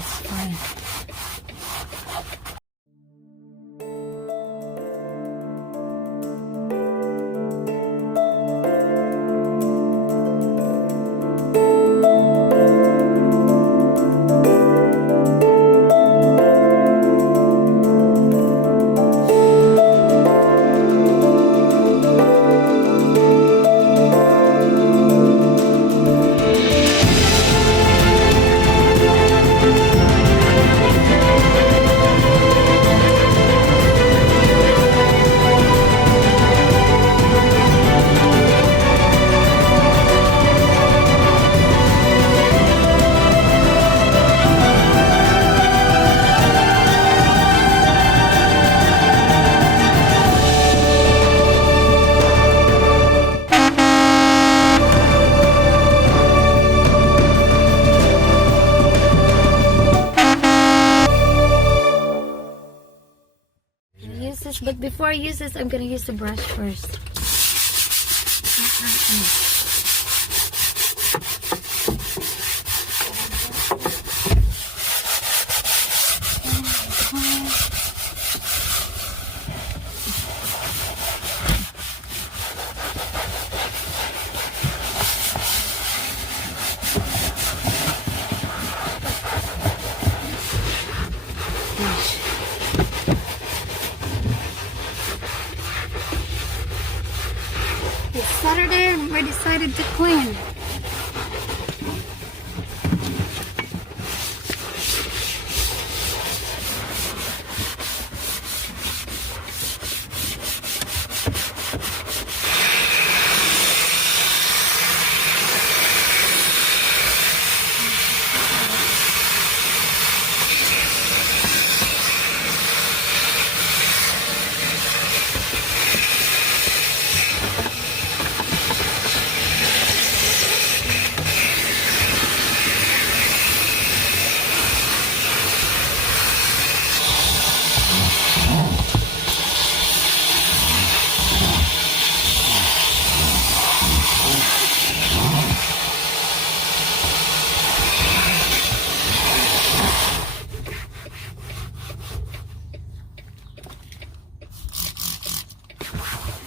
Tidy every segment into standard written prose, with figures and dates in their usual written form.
it's fine. But before I use this, I'm gonna use the brush first. It's Saturday and I decided to clean.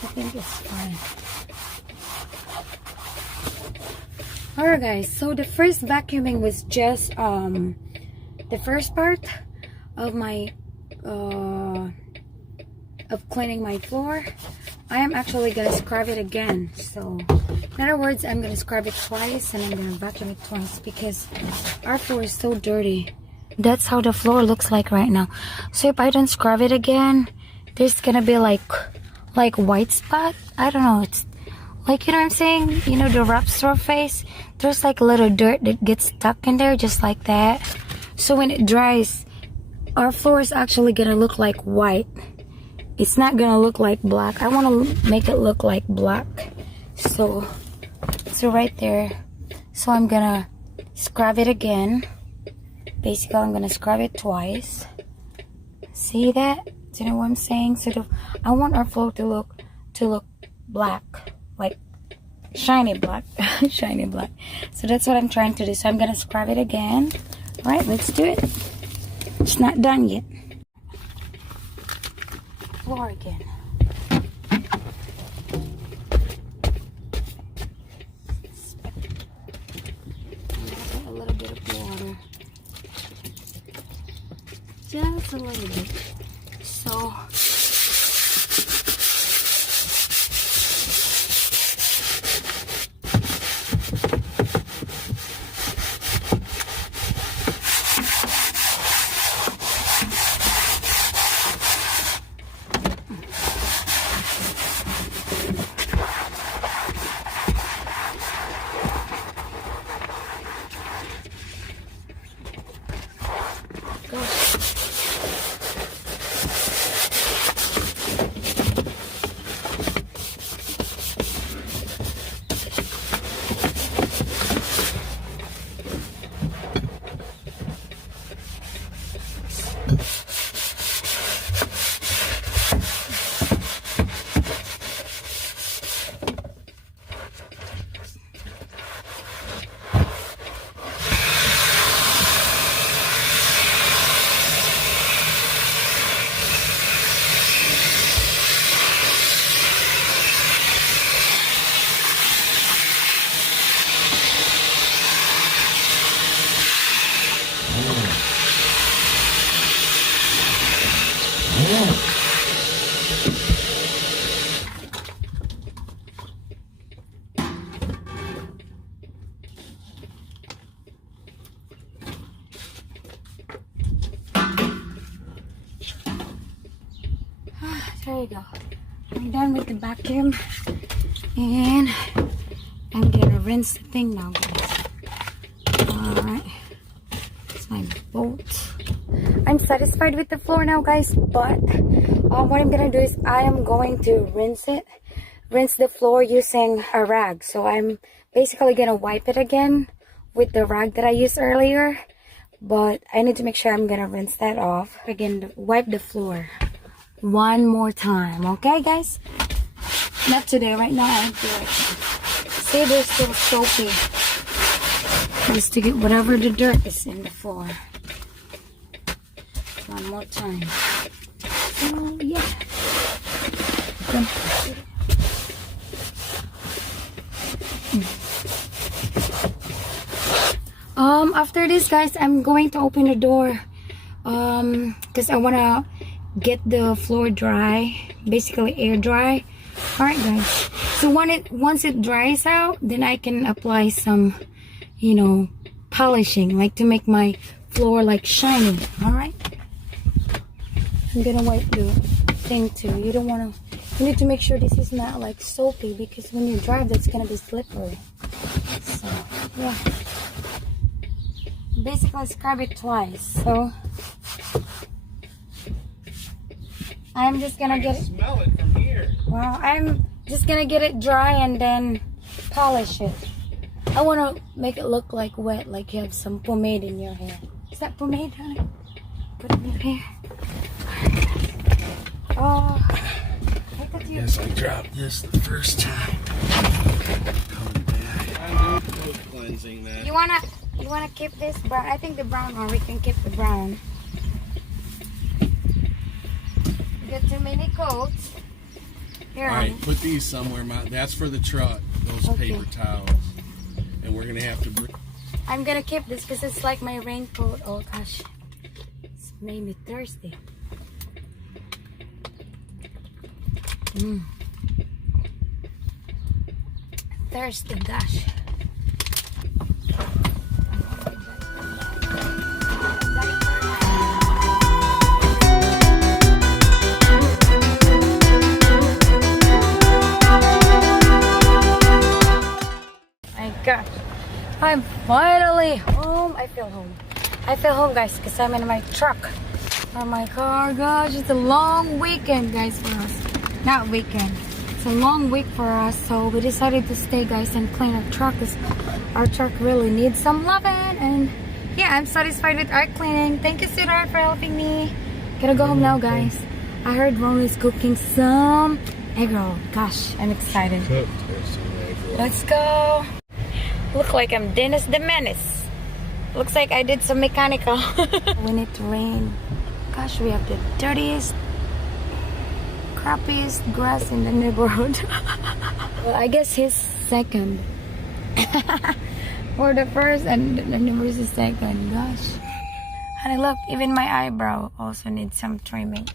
I think it's fine. Alright guys, so the first vacuuming was just the first part of my of cleaning my floor. I am actually gonna scrub it again. So in other words, I'm gonna scrub it twice and I'm gonna vacuum it twice because our floor is so dirty. That's how the floor looks like right now. So if I don't scrub it again, there's gonna be like white spot. I don't know, it's like, you know what I'm saying, you know, the rough surface, there's like a little dirt that gets stuck in there, just like that. So when it dries, our floor is actually gonna look like white. It's not gonna look like black. I want to make it look like black. So right there. So I'm gonna scrub it again. Basically I'm gonna scrub it twice. See that? Do you know what I'm saying? So I want our floor to look black, like shiny black. Shiny black. So that's what I'm trying to do. So I'm gonna scrub it again. All right, let's do it. It's not done yet. Floor again. A little bit of water. Just a little bit. So There you go. I'm done with the vacuum. And I'm gonna rinse the thing now, guys. Alright. It's my bolt. I'm satisfied with the floor now, guys. But what I'm gonna do is I am going to rinse the floor using a rag. So I'm basically gonna wipe it again with the rag that I used earlier. But I need to make sure I'm gonna rinse that off. Again, wipe the floor one more time. Okay, guys? Not today, right now I'll do it. See, they're still soapy. Just to get whatever the dirt is in the floor. One more time. So, yeah. After this, guys, I'm going to open the door. Because I want to get the floor dry. Basically, air dry. Alright, guys. So once it dries out, then I can apply some, you know, polishing, like to make my floor like shiny. Alright. I'm gonna wipe the thing too. You need to make sure this is not like soapy, because when you drive, that's gonna be slippery. So yeah. Basically scrub it twice. So I'm just gonna get it. Smell it from here. Well, I'm just gonna get it dry and then polish it. I wanna make it look like wet, like you have some pomade in your hair. Is that pomade, honey? Put it in your hair. Oh, I thought you. Yes, I dropped this the first time. Coming back. I'm doing cleansing that. You wanna keep this brown? I think the brown one. We can keep the brown. You got too many coats. Here. Alright, put these somewhere. That's for the truck. Those paper towels. And we're gonna have to. I'm gonna keep this because it's like my raincoat. Oh gosh, it's made me thirsty. Thirsty, gosh. My gosh, I'm finally home. I feel home. I feel home, guys, because I'm in my truck or my car. Gosh, it's a long weekend, guys, for us. Not weekend. It's a long week for us, so we decided to stay, guys, and clean our truck, because our truck really needs some loving. And yeah, I'm satisfied with our cleaning. Thank you, sweetheart, for helping me. Gotta go home now, guys. I heard Ronnie's cooking some egg roll. Gosh, I'm excited. Let's go. Look like I'm Dennis the Menace. Looks like I did some mechanical. When it rained, gosh, we have the dirtiest, crappiest grass in the neighborhood. Well, I guess he's second. For the first, and the numbers is second. Gosh. Honey, look, even my eyebrow also needs some trimming.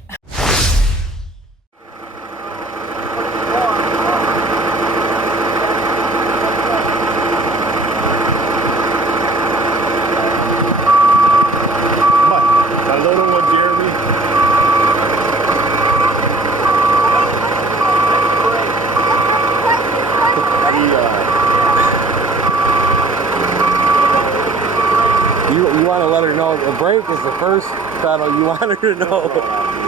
You want to let her know the brake is the first pedal you want her to know.